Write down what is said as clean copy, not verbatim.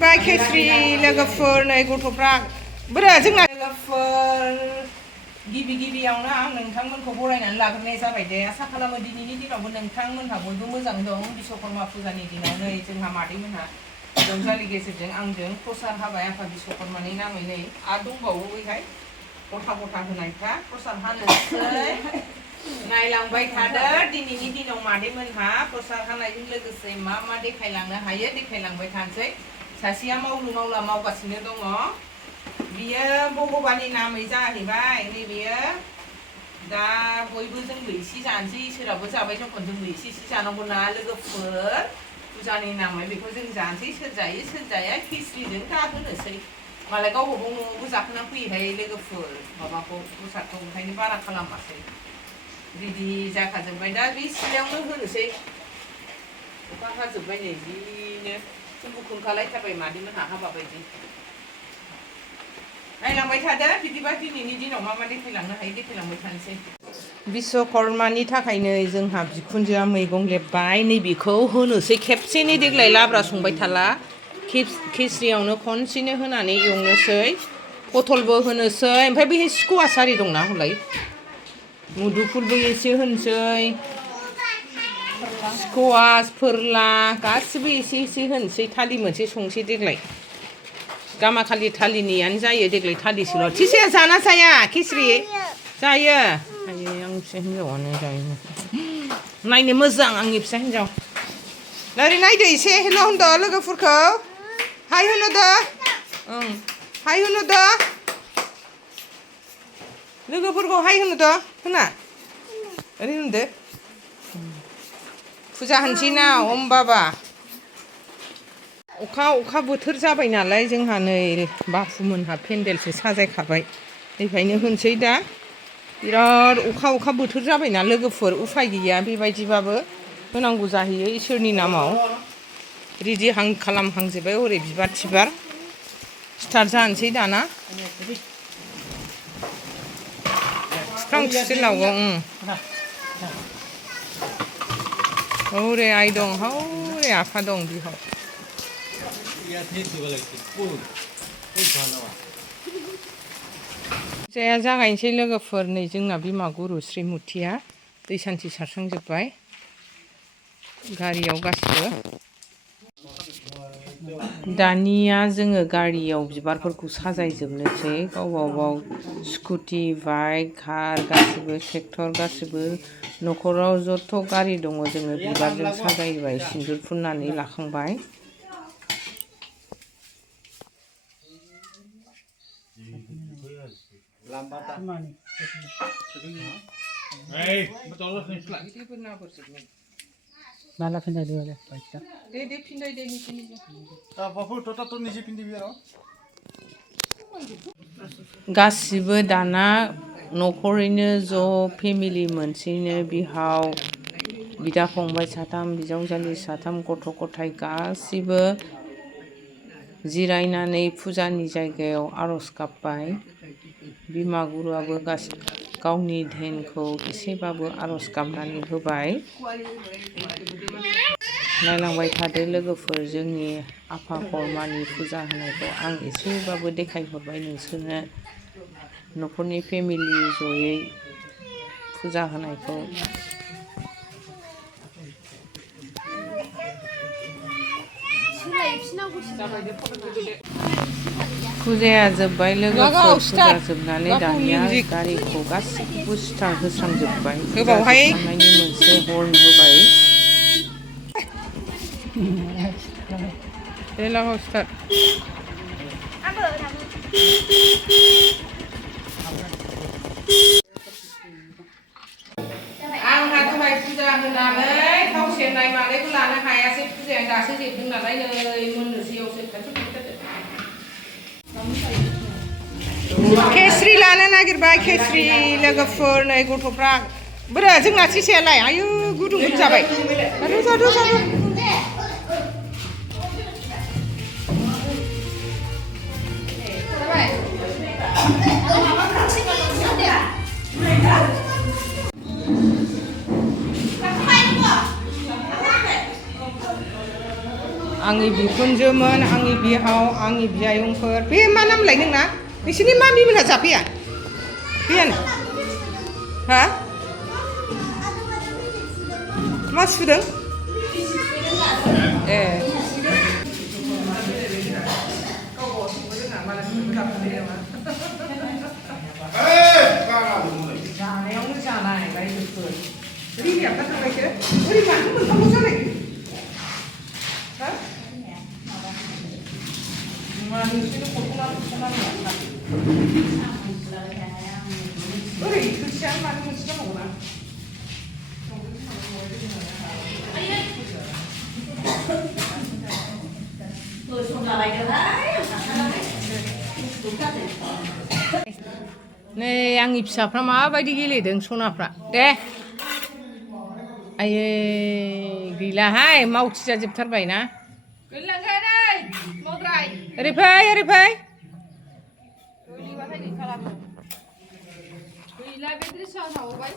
बाय केसरि लोगोफोर नै गथ'फ्रा बोरो जोंना लोगोफोर गिबियावनो आं नोंथांमोनखौ बरायनानै लाग्रोनाय जाबाय दे आसा खालामो दिनैनि दिनावबो नोंथांमोनहा बयबो मोजां दं बिश्वकर्मा फुजानि दिनाव नै जोंहा मादैमोनहा रंजालि गेजेरजों आंजों प्रसाद हाबाय आफा बिश्वकर्मानि नामै नै आरो दंबावो बैहाय गथा होनायफ्रा प्रसाद हानोसै नायलांबाय थादो दिनैनि दिनाव मादैमोनहा प्रसाद हानायजों लोगोसे मा देखायलांनो हायो देखायलांबाय थानोसै सासेया मावला मावगासिनो दङ बियो भगबाननि नामै जाहैबाय नैबेयो दा बयबो जोंबो एसे जानोसै इसोराबो जाबाय दंमोन जोंबो एसे जानांगौ ना लोगोफोर फुजानि नामै बेखौ जों जानोसै सोर जायो सोर जाया खिस्रिजों दा होनोसै मालाय गाव गावबा न'आवबो जाखोना फैयोहाय लोगोफोर माबाखौ प्रसादखौ ओंखायनो बारा खालामासै रेडि जाखाजोब्बाय दा बे सिलायावनो होनोसै अखा हाजोब्बाय नै जिनो जोंबो खोंखालायथारबाय मादैमोनहा हाबा बायदि नायलांबाय थादो बिदिबा दिनैनि दिनाव मा देखायलांनो हायो देखायलांबाय थानोसै बिश्वकर्मानि थाखायनो जोंहा बिखुनजोआ मैगं लेबबाय नैबेखौ होनोसै खेबसेनो देग्लाय लाब्रा संबाय थाला खिस्रियावनो खनसेनो होनानै एवनोसै पटलबो होनोसै ओमफ्राय बैहाय स्कुवास आरि दंना हलाय मुदुफुलबो एसे होनोसै स्कुवास फोरला गासिबो एसे होनोसै थालि मोनसे संसै देग्लाय गामाखालि थालिनियानो जायो देग्लाय थालिसेल' थिसेया जाना जाया खिस्रि जायो आं फिसा हिन्जावानो जायो नायनो मोजां आंनि फिसा हिन्जाव ओरै नायदो एसे हेल' होनदो लोगोफोरखौ हाय होनो दो हाय होनो दो लोगोफोरखौ हाय होनो दो होना ओरै होनदो फुजा होनसै ना ओम बाबा अखा बोथोर जाबाय नालाय जोंहा नै बाफुमोनहा पेन्देलसो साजायखाबाय बेखायनो होनसै दा बिराद अखा बोथोर जाबायना लोगोफोर उफाय गैया बेबायदिबाबो होनांगौ जाहैयो इसोरनि नामाव रेडि खालामहांजोब्बाय हरै बिबार थिबार स्टार्ट जानोसै दाना बिफां थिथिलावो हौरै आइ दं हौरै आफा दं बिहाव फुजाया जागायनोसै लोगोफोर नै जोंना बिमा गुरु श्रीमुथिया दै सान्थि सारस्रांजोब्बाय गारियाव गासिबो दानिया जोङो गारियाव बिबारफोरखौ साजायजोबनोसै गावबागाव स्कुटि बाइक कार गासिबो ट्रेक्टर गासिबो न'खराव जथ' गारि दङ जोङो बिबारजों साजायबाय सिन्दुर फुननानै लाखांबाय माला फिन्दाय दे फिन्दाय दे गासिबो दाना न'खरैनो ज' फेमिलि मोनसेनो बिहाव बिदा फंबाय साथाम बिजावजालि साथाम गथ' गथाय गासिबो जिरायनानै फुजानि जायगायाव आर'ज गाबबाय बिमा गुरुआबो गावनि धोनखौ एसेबाबो आर'ज गाबनानै होबाय नायलांबाय थादो लोगोफोर जोंनि आफा खरमानि फुजा होनायखौ आं एसेबाबो देखायहरबाय नोंसोरनो न'खरनि फेमिलि जयै फुजा होनायखौ फुजाया जोब्बाय लोगोफोर फुजा जोबनानै दानिया गारिखौ गासिबो स्टार्ट होस्रांजोब्बाय होबावहायनि मोनसे हर्न होबाय लागाव स्टार्ट आंहा दहाय फुजा होनानै थाव सेरनाय मानायखौ लानो हायासै फुजाया दासो जोबदों नालाय नै मोननोसैयावसो केसरि लानो नागिरबाय केसरि लोगोफोर नै गथ'फ्रा बोरो जोंना सिसेयालाय आयु गुदुं जाबाय जादो आंनि बिखुनजोमोन आंनि बिहाव आंनि बियायंफोर बे मा नामलाय नोंना नोंसोरनि मामिमोनहा जाफैया फैयानो हा मा सुदों ए जानायावनो जानाय रायजोफोर रिमियाफ्रा थांबायसो ओरै मानो मोनथामल' जानाय हा नोंसोरनो खथ'ना ओरै खोथिया मानो मोनसे जाबावना नै आंनि फिसाफ्रा माबायदि गेलेदों सनाफ्रा दे आयै गैलाहाय मावथि जाजोबथारबाय ना ओरै फै ओरै फै गैला बे ड्रेसाव थाबावबाय